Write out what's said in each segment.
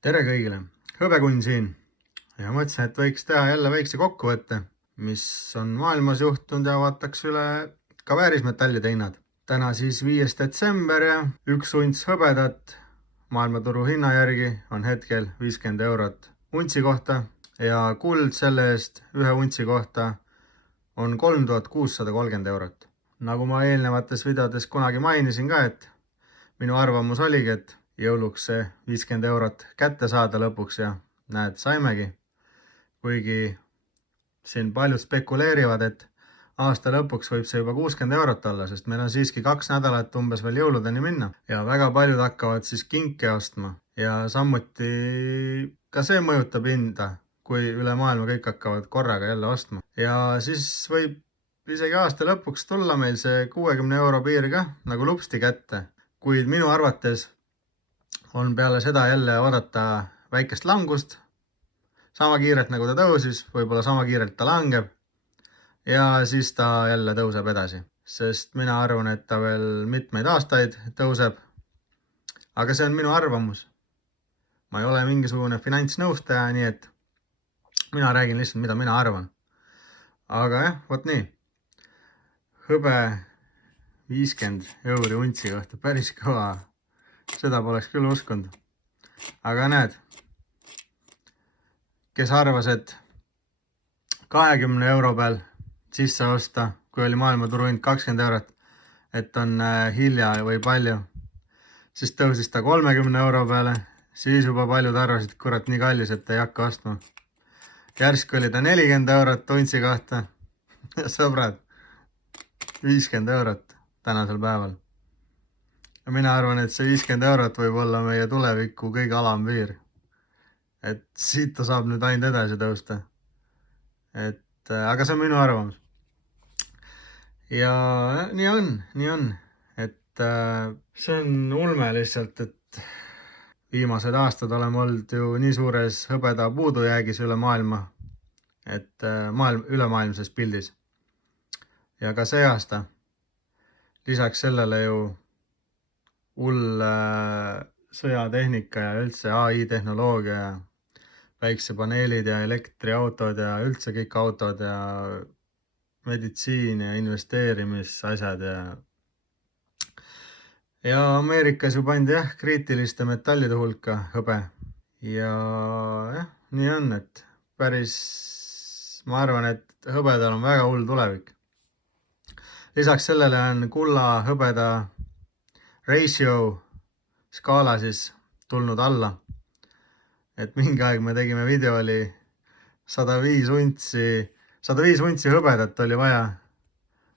Tere kõigile! Hõbekunn siin ja mõtlesin, et võiks teha jälle väikse kokkuvõtte, mis on maailmas juhtunud ja vaataks üle ka väärismetallide hinnad. Täna siis 5. detsember ja üks unts hõbedat maailmaturu hinna järgi on hetkel 50 eurot untsi kohta ja kuld selle eest ühe untsi kohta on 3630 eurot. Nagu ma eelnevates videodes kunagi mainisin ka, et minu arvamus oligi, et jõuluks see 50 eurot kätte saada lõpuks ja näed, saimegi. Kuigi siin paljud spekuleerivad, et aasta lõpuks võib see juba 60 eurot olla, sest meil on siiski 2 nädalat umbes veel jõuludeni minna ja väga paljud hakkavad siis kinke ostma ja samuti ka see mõjutab hinda, kui üle maailma kõik hakkavad korraga jälle ostma. Ja siis võib isegi aasta lõpuks tulla meil see 60 euro piir ka nagu lupsti kätte, kuid minu arvates on peale seda jälle oodata väikest langust, sama kiirelt nagu ta tõusis, võib-olla sama kiirelt ta langeb ja siis ta jälle tõuseb edasi, sest mina arvan, et ta veel mitmeid aastaid tõuseb, aga see on minu arvamus. Ma ei ole mingisugune finantsnõustaja, nii et mina räägin lihtsalt, mida mina arvan. Aga jah, vot nii. Hõbe 50 euri untsi kohta, päris kõva. Seda poleks küll uskunud. Aga näed, kes arvas, et 20 euro peal sisse osta, kui oli maailmaturu hind 20 eurot, et on hilja või palju, siis tõusis ta 30 euro peale, siis juba paljud arvasid, kurat nii kallis, et ei hakka ostma. Järsk oli ta 40 eurot untsi kohta. Sõbrad, 50 eurot tänasel päeval. Ja mina arvan, et see 50 eurot võib olla meie tuleviku kõige alampiir. Et siit ta saab nüüd ainult edasi tõusta. Aga see on minu arvamus. Ja nii on. Et see on ulme lihtsalt, et viimased aastad oleme olnud ju nii suures hõbeda puudujäägis üle maailma, et ülemaailmses pildis. Ja ka see aasta lisaks sellele ju hull sõjatehnika ja üldse AI tehnoloogia ja päiksepaneelid ja elektriautod ja üldse kõik autod ja meditsiin ja investeerimisasjad ja Ameerikas ju pandi kriitiliste metallide hulka hõbe ja nii on, et päris ma arvan, et hõbedal on väga hull tulevik. Lisaks sellele on kulla hõbeda ratio skaala siis tulnud alla, et mingi aeg me tegime video, oli 105 untsi hõbedat oli vaja,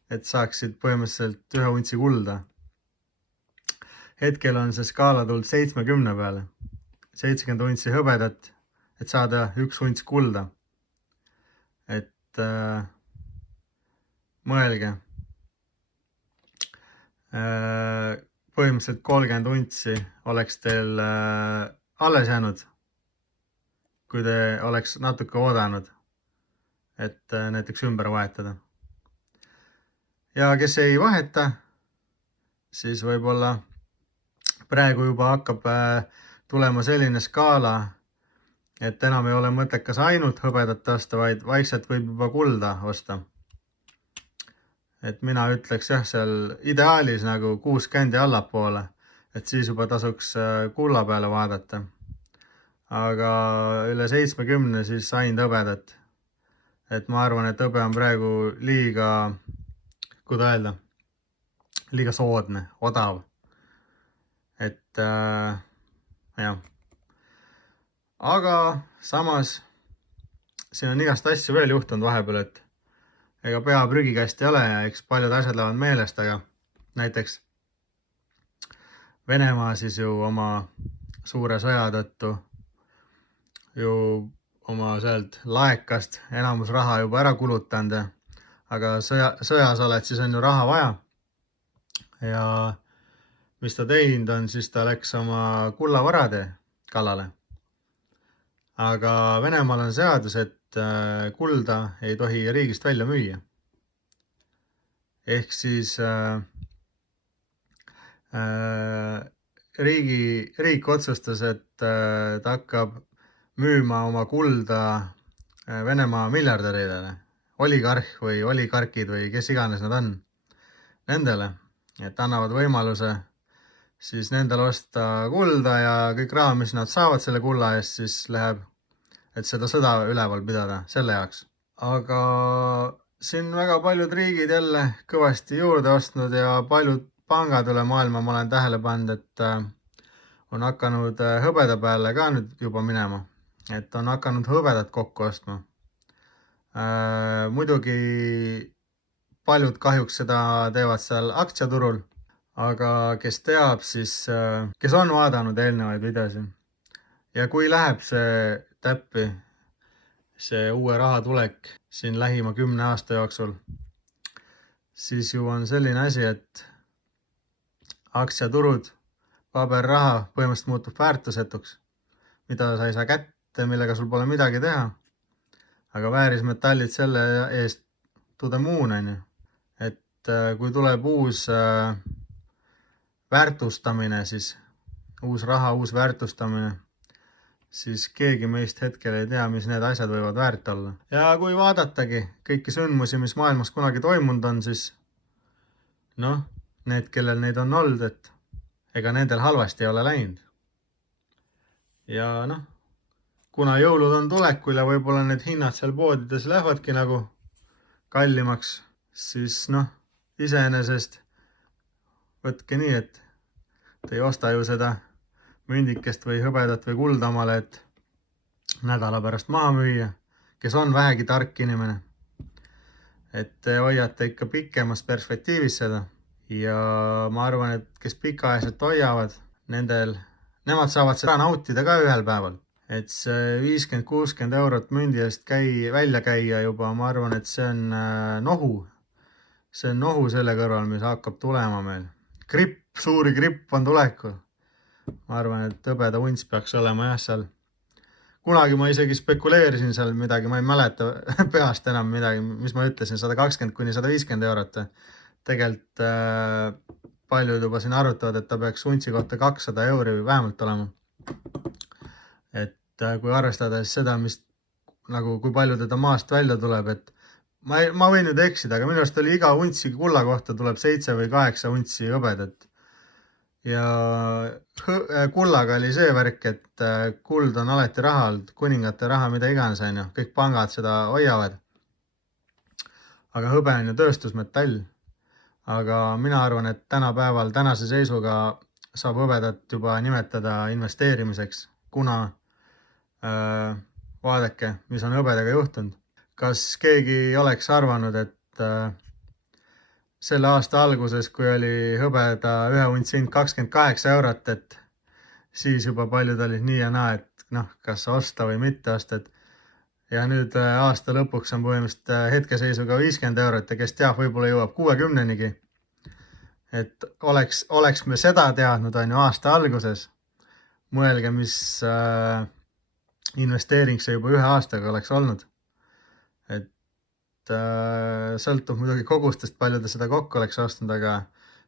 et saaksid põhimõtteliselt ühe untsi kulda. Hetkel on see skaala tulnud 70 peale, 70 untsi hõbedat, et saada üks unts kulda. Et mõelge, põhimõtteliselt 30 untsi oleks teil alles jäänud, kui te oleks natuke oodanud, et näiteks ümber vahetada. Ja kes ei vaheta, siis võib-olla praegu juba hakkab tulema selline skaala, et enam ei ole mõttekas ainult hõbedat osta, vaid vaikselt võib juba kulda osta. Et mina ütleks jah, seal ideaalis nagu 60 allapoole, et siis juba tasuks kulla peale vaadata. Aga üle 70 siis ainult hõbedat. Et ma arvan, et hõbe on praegu liiga, kuidas öelda, liiga soodne, odav. Et jah. Aga samas siin on igast asju veel juhtunud vahepeal, et ega pea prügikäest ei ole ja eks paljud asjad lähevad meelest, aga näiteks Venemaa siis ju oma suure sõja tõttu ju oma sealt laekast enamus raha juba ära kulutanud, aga sõjas oled, siis on ju raha vaja. Ja mis ta teinud on, siis ta läks oma kullavarade kallale. Aga Venemaal on seadus, et kulda ei tohi riigist välja müüa. Ehk siis riik otsustas, et ta hakkab müüma oma kulda Venemaa miljardäridele, oligarh või oligarkid või kes iganes nad on, nendele, et annavad võimaluse siis nendel osta kulda ja kõik raha, mis nad saavad selle kulla eest, siis läheb, et seda sõda üleval pidada selle jaoks. Aga siin väga paljud riigid jälle kõvasti juurde ostnud ja paljud pangad üle maailma ma olen tähele pannud, et on hakanud hõbeda peale ka nüüd juba minema, et on hakanud hõbedat kokku ostma. Muidugi paljud kahjuks seda teevad seal aktsiaturul, aga kes teab, siis kes on vaadanud eelnevaid videosid ja kui läheb see täppi, see uue raha tulek siin lähima 10 aasta jooksul, siis ju on selline asi, et aktsiaturud, paberraha põhimõtteliselt muutub väärtusetuks, mida sa ei saa kätte, millega sul pole midagi teha. Aga väärismetallid selle eest to the moon, on ju. Et kui tuleb uus väärtustamine, siis uus raha, uus väärtustamine, siis keegi meist hetkel ei tea, mis need asjad võivad väärt olla. Ja kui vaadatagi kõiki sündmusi, mis maailmas kunagi toimunud on, siis noh, need, kellel neid on olnud, et ega nendel halvasti ei ole läinud. Ja noh, kuna jõulud on tulekul ja võib-olla need hinnad seal poodides lähevadki nagu kallimaks, siis noh, iseenesest võtke nii, et te ei osta ju seda mündikest või hõbedat või kulda omale, et nädala pärast maha müüa, kes on vähegi tark inimene. Et te hoiate ikka pikemas perspektiivis seda ja ma arvan, et kes pikaajaliselt hoiavad, nemad saavad seda nautida ka ühel päeval. Et see 50-60 eurot mündi eest välja käia juba, ma arvan, et see on nohu. See on nohu selle kõrval, mis hakkab tulema meil. Suuri gripp on tulekul. Ma arvan, et hõbeda unts peaks olema jah seal. Kunagi ma isegi spekuleerisin seal midagi, ma ei mäleta peast enam midagi, mis ma ütlesin, 120-150 eurot. Tegelikult paljud juba siin arutavad, et ta peaks untsi kohta 200 euri või vähemalt olema. Et kui arvestades seda, kui palju teda maast välja tuleb, et ma võin nüüd eksida, aga minu arust oli iga untsi kulla kohta tuleb 7 või 8 untsi hõbedat. Ja kullaga oli see värk, et kuld on alati raha olnud, kuningate raha, mida iganes on ju, kõik pangad seda hoiavad. Aga hõbe on ju tööstusmetall. Aga mina arvan, et tänapäeval, tänase seisuga saab hõbedat juba nimetada investeerimiseks, kuna vaadake, mis on hõbedaga juhtunud. Kas keegi oleks arvanud, et selle aasta alguses, kui oli hõbeda ühe untsi hind 28 eurot, et siis juba paljud olid nii ja naa, et noh, kas osta või mitte osta. Ja nüüd aasta lõpuks on põhimõtteliselt hetkeseisuga 50 eurot ja kes teab, võib-olla jõuab 60-nigi. Et oleks me seda teadnud on ju aasta alguses, mõelge, mis investeering see juba 1 aastaga oleks olnud. Et sõltub muidugi kogustest, palju ta seda kokku oleks ostnud, aga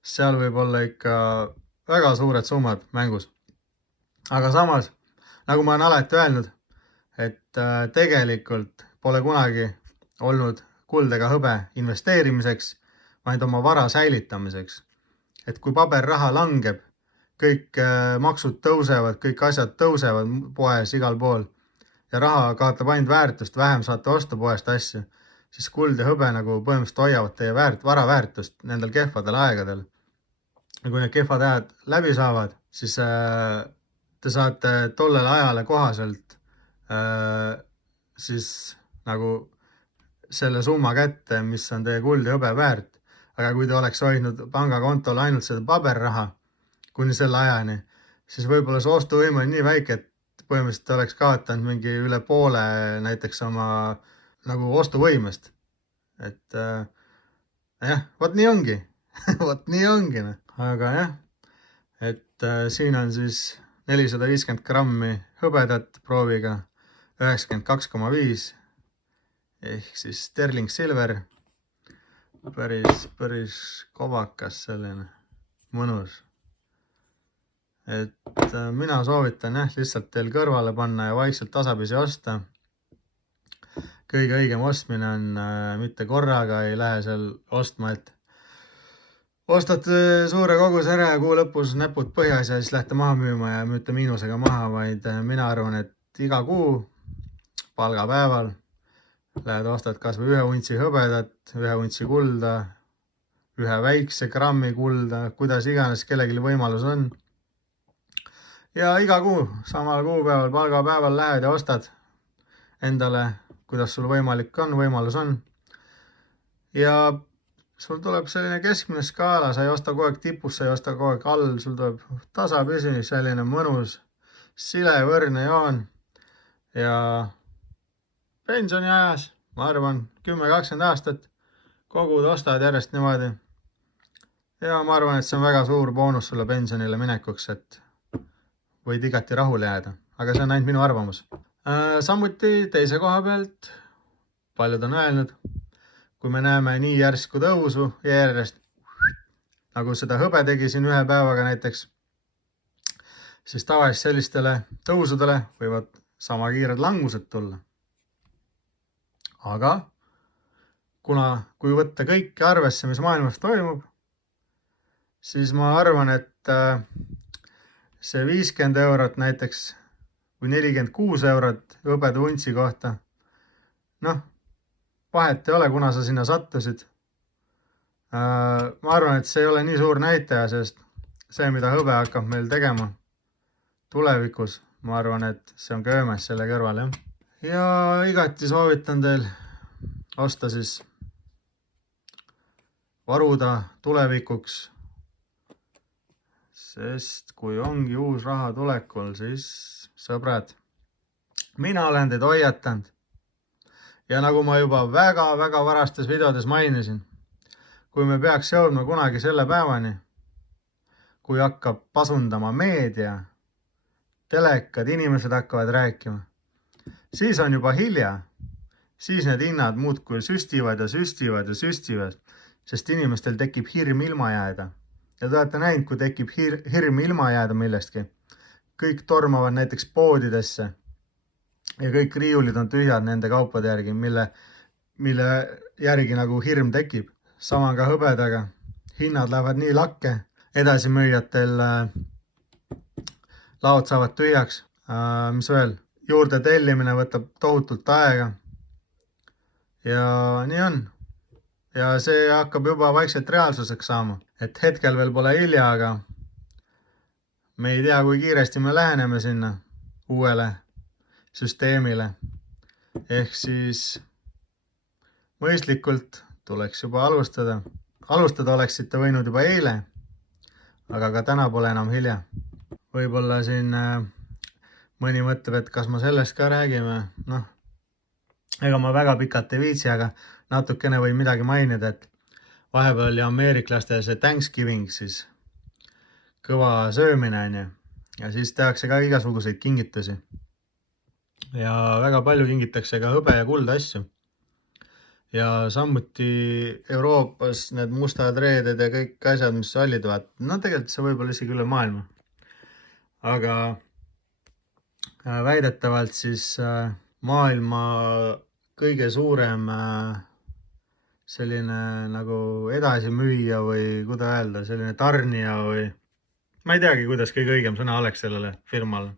seal võib olla ikka väga suured summad mängus. Aga samas, nagu ma olen alati öelnud, et tegelikult pole kunagi olnud kuld ega hõbe investeerimiseks, vaid oma vara säilitamiseks. Et kui paberraha langeb, kõik maksud tõusevad, kõik asjad tõusevad poes igal pool ja raha kaotab ainult väärtust, vähem saate osta poest asju, siis kuld ja hõbe nagu põhimõtteliselt hoiavad teie vara väärtust nendel kehvadel aegadel. Ja kui need kehvad ajad läbi saavad, siis te saate tollele ajale kohaselt siis nagu selle summa kätte, mis on teie kuld ja hõbe väärt. Aga kui te oleks hoidnud pangakontol ainult seda paberraha kuni selle ajani, siis võib-olla see ostuvõime on nii väike, et põhimõtteliselt oleks kaotanud mingi üle poole näiteks oma nagu ostuvõimest. Et jah, võt nii ongi. Võt nii ongi. Aga jah, et siin on siis 450 grammi hõbedat prooviga 92,5 ehk siis sterling silver. Päris kovakas selline, mõnus. et mina soovitan jah, lihtsalt teil kõrvale panna ja vaikselt tasapisi osta. Kõige õigem ostmine on mitte korraga ei lähe seal ostma, et ostad suure koguse ära ja kuu lõpus näpud põhjas ja siis lähete maha müüma ja müüte miinusega maha, vaid mina arvan, et iga kuu palgapäeval lähed ostad kas või 1 untsi hõbedat, 1 untsi kulda, 1 väikse grammi kulda, kuidas iganes kellelgi võimalus on. Ja iga kuu, samal kuupäeval, palgapäeval lähed ja ostad endale, kuidas sul võimalik on, võimalus on. Ja sul tuleb selline keskmine skaala, sa ei osta kogu aeg tipus, sa ei osta kogu aeg all, sul tuleb tasapisi selline mõnus silevõrne joon ja pensioni ajas, ma arvan, 10-20 aastat kogud, ostad järjest niimoodi. Ja ma arvan, et see on väga suur boonus sulle pensionile minekuks, et võid igati rahule jääda, aga see on ainult minu arvamus. Samuti teise koha pealt, paljud on öelnud, kui me näeme nii järsku tõusu järjest, nagu seda hõbe tegi siin 1 päevaga näiteks, siis tavaliselt sellistele tõusudele võivad sama kiired langused tulla. Aga kui võtta kõike arvesse, mis maailmas toimub, siis ma arvan, et see 50 eurot näiteks või 46 eurot hõbeda untsi kohta, vahet ei ole, kuna sa sinna sattusid. Ma arvan, et see ei ole nii suur näitaja, sest see, mida hõbe hakkab meil tegema tulevikus, ma arvan, et see on köömes selle kõrval, jah. Ja igati soovitan teil osta siis varuda tulevikuks, sest kui ongi uus raha tulekul, siis sõbrad, mina olen teid hoiatanud. Ja nagu ma juba väga varastes videodes mainisin, kui me peaks jõudma kunagi selle päevani, kui hakkab pasundama meedia, telekad, inimesed hakkavad rääkima, siis on juba hilja. Siis need hinnad muudkui süstivad ja süstivad ja süstivad, sest inimestel tekib hirm ilma jääda. Ja te olete näinud, kui tekib hirm ilma jääda millestki. Kõik tormavad näiteks poodidesse ja kõik riiulid on tühjad nende kaupade järgi, mille järgi nagu hirm tekib. Sama ka hõbedaga. Hinnad lähevad nii lakke, edasimüüjatel laod saavad tühjaks. Mis veel? Juurde tellimine võtab tohutult aega. Ja nii on. Ja see hakkab juba vaikselt reaalsuseks saama. Et hetkel veel pole hilja, aga me ei tea, kui kiiresti me läheneme sinna uuele süsteemile. Ehk siis mõistlikult tuleks juba alustada. Alustada oleksite võinud juba eile, aga ka täna pole enam hilja. Võib-olla siin mõni mõtleb, et kas ma sellest ka räägime. Ega ma väga pikalt ei viitsi, aga natukene võin midagi mainida, et vahepeal oli ameeriklastel see Thanksgiving, siis kõva söömine on ju. Ja siis tehakse ka igasuguseid kingitusi. Ja väga palju kingitakse ka hõbe ja kulda asju. Ja samuti Euroopas need mustad reeded ja kõik asjad, mis olid, tegelikult see võib-olla isegi üle maailma. Aga väidetavalt siis maailma kõige suurem selline nagu edasimüüja või kuidas öelda, selline tarnija või ma ei teagi, kuidas kõige õigem sõna oleks sellele firmale,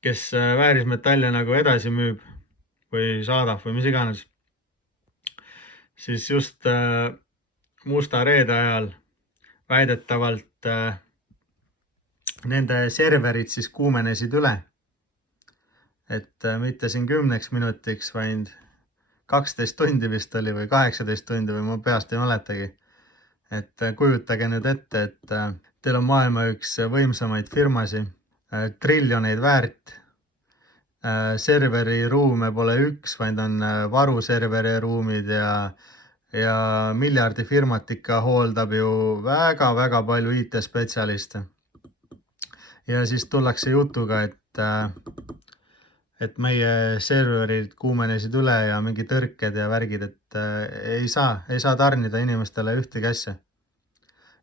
kes väärismetalle nagu edasi müüb või saadab või mis iganes. Siis just musta reede ajal väidetavalt nende serverid siis kuumenesid üle. Et mitte siin 10 minutiks, vaid 12 tundi vist oli või 18 tundi või ma peast ei mäletagi. Et kujutage nüüd ette, et teil on maailma üks võimsamaid firmasi, triljoneid väärt. Serveri ruume pole üks, vaid on varuserveri ruumid ja miljardi firmat ikka hooldab ju väga palju IT-spetsialiste. Ja siis tullakse jutuga, et meie serverid kuumenesid üle ja mingi tõrked ja värgid, et ei saa tarnida inimestele ühtegi asja.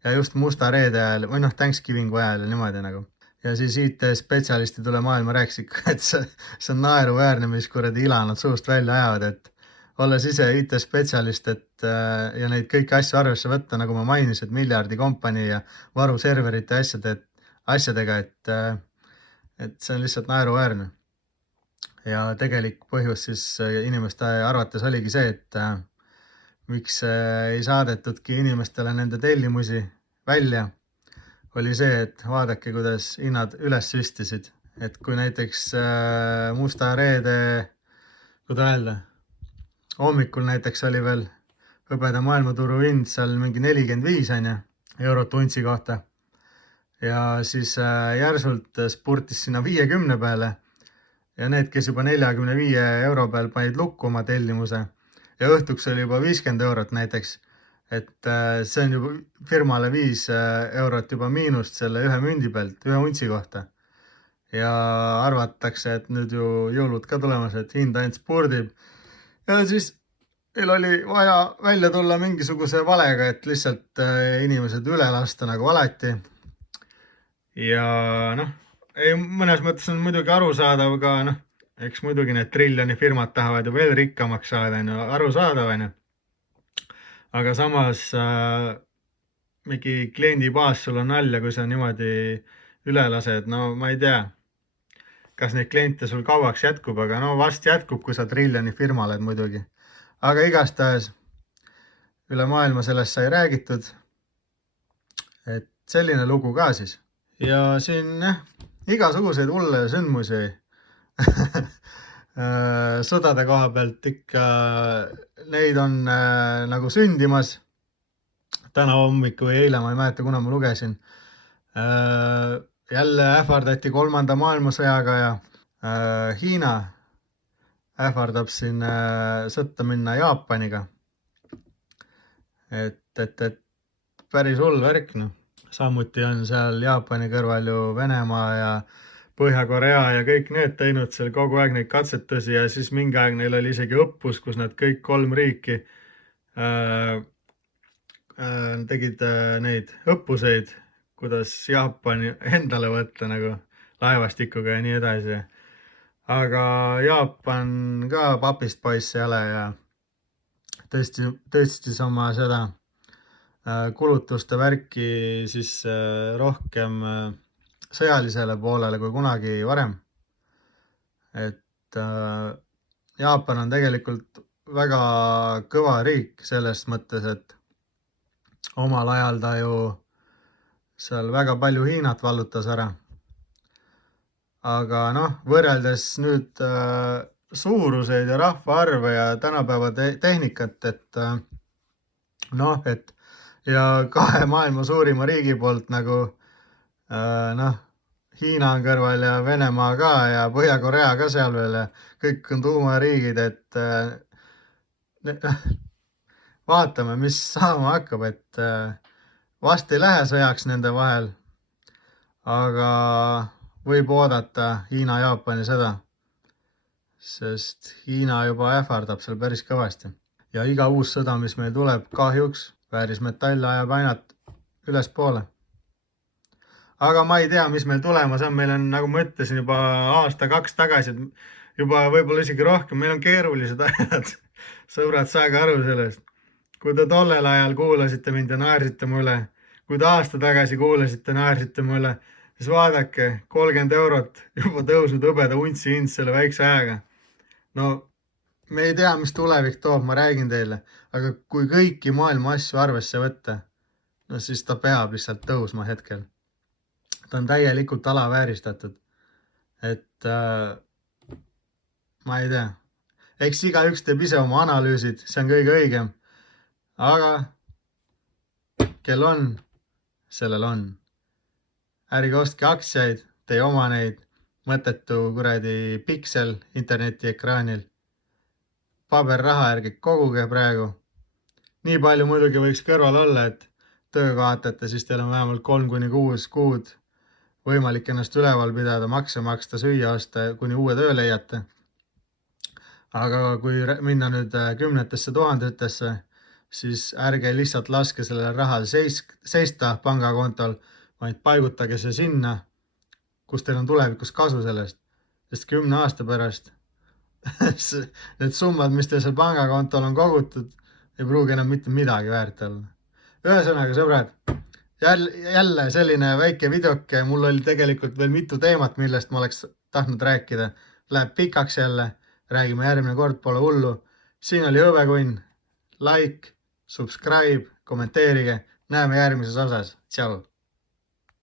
ja just musta reede ajal või noh, Thanksgivingu ajal ja niimoodi nagu. Ja siis IT-spetsialistid üle maailma rääkisid, et see on naeruväärne, mis kuradi ila nad suust välja ajavad, et olles ise IT-spetsialist, et ja neid kõiki asju arvesse võtta, nagu ma mainisin, miljardi kompanii ja varuserverite asjadega, et see on lihtsalt naeruväärne. Ja tegelik põhjus siis inimeste arvates oligi see, et miks ei saadetudki inimestele nende tellimusi välja, oli see, et vaadake, kuidas hinnad üles süstisid. Et kui näiteks musta reede, kuidas öelda, hommikul näiteks oli veel hõbeda maailmaturu hind seal mingi 45 eurot untsi kohta. Ja siis järsult spurtis sinna 50 peale ja need, kes juba 45 euro peal panid lukku oma tellimuse ja õhtuks oli juba 50 eurot näiteks, et see on juba firmale 5 eurot juba miinust selle ühe mündi pealt, ühe untsi kohta. Ja arvatakse, et nüüd ju jõulud ka tulemas, et hind ainult spurdib. Ja siis meil oli vaja välja tulla mingisuguse valega, et lihtsalt inimesed üle lasta nagu alati. Ja noh, mõnes mõttes on muidugi arusaadav ka, noh, eks muidugi need triljoni firmad tahavad ju veel rikkamaks saada, arusaadav. Aga samas mingi kliendibaas sul on all ja kui sa niimoodi üle lased, no ma ei tea, kas neid kliente sul kauaks jätkub, aga no vast jätkub, kui sa triljoni firma oled muidugi. Aga igastahes üle maailma sellest sai räägitud, et selline lugu ka siis. Ja siin igasuguseid hulle sündmusi sõdade koha pealt ikka, neid on nagu sündimas. Täna hommikul või eile, ma ei mäleta, kuna ma lugesin. Jälle ähvardati 3. maailmasõjaga ja Hiina ähvardab siin sõtta minna Jaapaniga. Et päris hull värk, noh. Samuti on seal Jaapani kõrval ju Venemaa ja Põhja-Korea ja kõik need teinud seal kogu aeg neid katsetusi ja siis mingi aeg neil oli isegi õppus, kus nad kõik 3 riiki tegid neid õppuseid, kuidas Jaapani endale võtta nagu laevastikuga ja nii edasi. Aga Jaapan ka papist poiss ei ole ja tõstis oma seda kulutuste värki siis rohkem sõjalisele poolele kui kunagi varem. Et Jaapan on tegelikult väga kõva riik selles mõttes, et omal ajal ta ju seal väga palju Hiinat vallutas ära. Aga noh, võrreldes nüüd suuruseid ja rahvaarve ja tänapäeva tehnikat, et noh, et ja 2 maailma suurima riigi poolt nagu noh, Hiina on kõrval ja Venemaa ka ja Põhja-Korea ka seal veel ja kõik on tuumariigid, et vaatame, mis saama hakkab, et vast ei lähe sõjaks nende vahel, aga võib oodata Hiina-Jaapani sõda, sest Hiina juba ähvardab seal päris kõvasti. Ja iga uus sõda, mis meil tuleb, kahjuks väärismetall ajab ainult ülespoole. Aga ma ei tea, mis meil tulemas on. Meil on, nagu ma ütlesin, juba aasta-2 tagasi, juba võib-olla isegi rohkem. Meil on keerulised ajad. Sõbrad, saage aru sellest. Kui te tollel ajal kuulasite mind ja naersite mulle, kui te aasta tagasi kuulasite, naersite mulle, siis vaadake, 30 eurot juba tõusnud hõbeda untsi hind selle väikse ajaga. No, me ei tea, mis tulevik toob, ma räägin teile, aga kui kõiki maailma asju arvesse võtta, no siis ta peab lihtsalt tõusma hetkel. Ta on täielikult alavääristatud. Et ma ei tea. Eks igaüks teeb ise oma analüüsid, see on kõige õigem. Aga kel on, sellel on. Ärge ostke aktsiaid, tee oma neid, mõttetu kuradi piksel interneti ekraanil. Paberraha ärge koguge praegu. Nii palju muidugi võiks kõrval olla, et töö kaotate, siis teil on vähemalt 3-6 kuud võimalik ennast üleval pidada, makse maksta, süüa osta, kuni uue töö leiate. Aga kui minna nüüd 10,000-tesse, siis ärge lihtsalt laske sellel rahal seista pangakontol, vaid paigutage see sinna, kus teil on tulevikus kasu sellest. Sest 10 aasta pärast need summad, mis teil seal pangakontol on kogutud, ei pruugi enam mitte midagi väärt olla. Ühesõnaga, sõbrad, jälle selline väike videoke, mul oli tegelikult veel mitu teemat, millest ma oleks tahtnud rääkida. Läheb pikaks jälle, räägime järgmine kord, pole hullu. Siin oli Hõbekunn, like, subscribe, kommenteerige, näeme järgmises osas. Tšau!